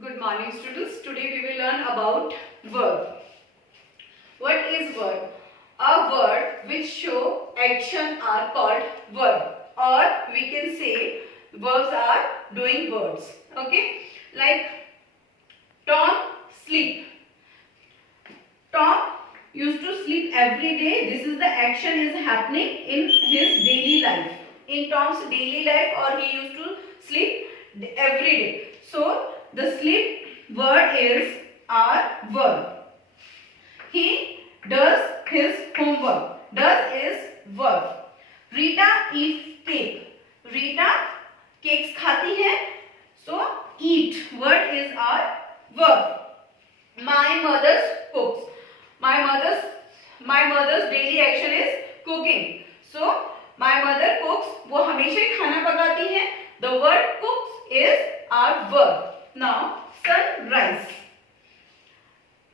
Good morning students. Today we will learn about verb. What is verb? A word which show action are called verb, or we can say verbs are doing words. Okay, like Tom sleep. Tom used to sleep every day. This is the action is happening in his daily life. In Tom's daily life, or he used to sleep every day. So the sleep word is our verb. He does his homework. Does is verb. Rita eats cake. Rita cakes खाती है. So eat word is our verb. My mother's cooks. My mother's daily action is cooking. So my mother cooks. वो हमेशा ही खाना पकाती है. The word cooks is our verb. Now sunrise.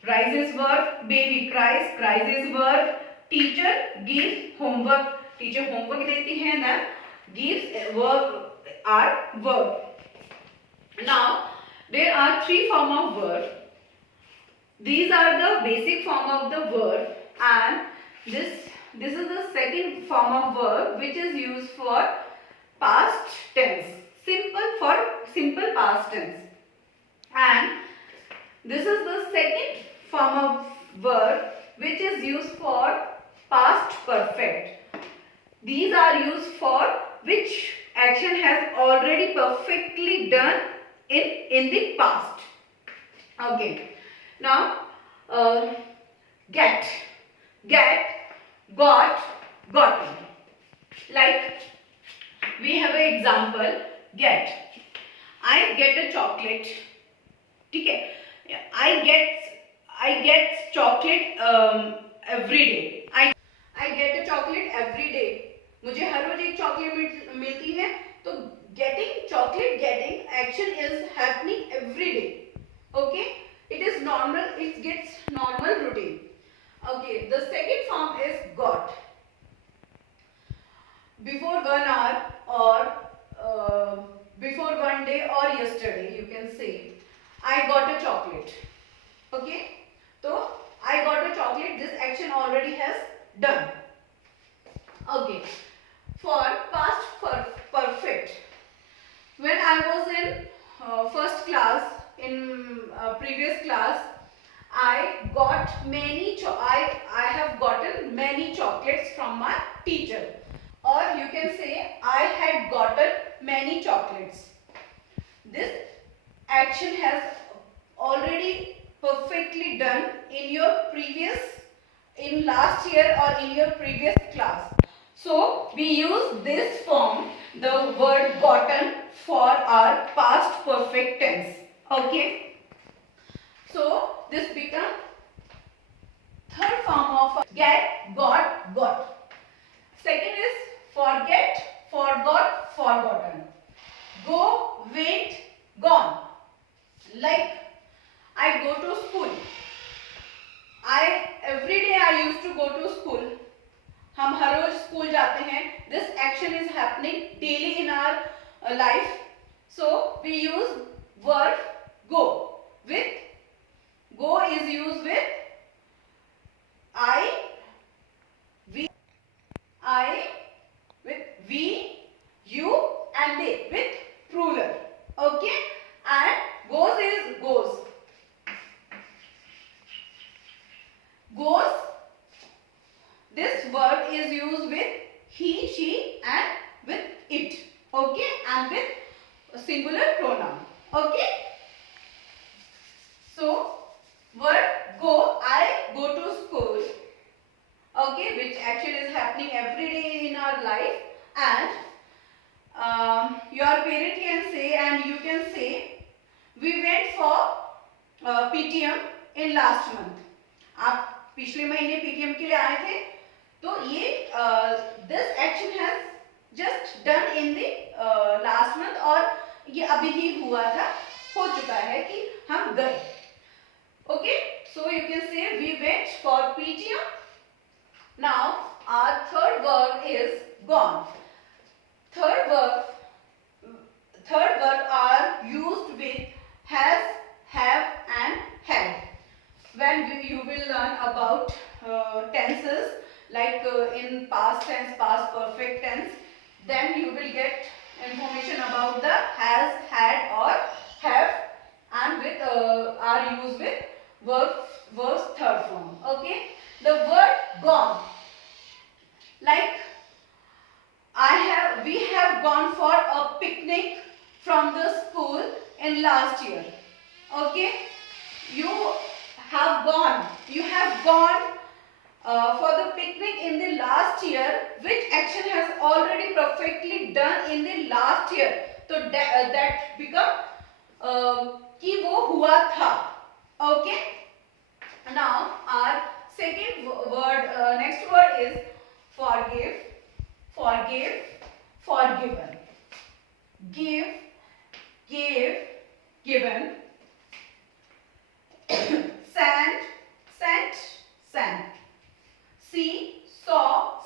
Rise is verb. Baby cries. Cries is verb. Teacher gives homework. Teacher homework देती है ना. Gives verb are verb. Now there are three form of verb. These are the basic form of the verb, and this is the second form of verb which is used for past tense. Simple past tense. And this is the second form of verb which is used for past perfect. These are used for which action has already perfectly done in the past. Okay. Now get, got, gotten. Like we have an example. Get. I get a chocolate. ठीक है. I get chocolate every day. I get a chocolate every day. मुझे हर रोज एक chocolate मिलती है. तो getting chocolate, getting action is happening every day. Okay. It is normal. It gets normal routine. Okay. The second form is got. Before 1 hour or before 1 day or yesterday, you can say, I got a chocolate. Okay. So I got a chocolate. This action already has done. Okay. For past perfect. When I was in first class, in previous class, I have gotten many chocolates from my teacher, or you can say I had gotten many chocolates. This action has already perfectly done in last year or in your previous class. So we use this form, the word gotten, for our past perfect tense. Okay. So this becomes third form of get, got. Second is forget, forgot, forgotten. Go, went, gone. Like I go to school. Every day I used to go to school. हम हर रोज school जाते हैं. This action is happening daily in our life. So we use verb go. With go is used with I, with we, you, and they with plural. Okay, and goes is goes. Goes. This verb is used with he, she, and with it. Okay, and with singular pronoun. Okay. So verb go. I go to school. Okay, which action is happening every day in our life, and your parent can say and you can say we went for PTM in last month. आप पिछले महीने PTM के लिए आए थे. तो ये this action has just done in the last month, और ये अभी ही हुआ था, हो चुका है कि हम गए. Okay, so you can say we went for PTM. Now our third verb is gone. Third verb are used with has will learn about tenses like in past tense, past perfect tense. Then you will get information about the has, had or have, and with are used with verbs third form. Okay. The word gone, like we have gone for a picnic from the school in last year. Okay. You have gone for the picnic in the last year. Which action has already perfectly done in the last year? So that become कि वो हुआ था. Okay. Now our second word, next word is forgive, forgive, forgiven. Give, gave, given. Send, sent, sent. See, saw,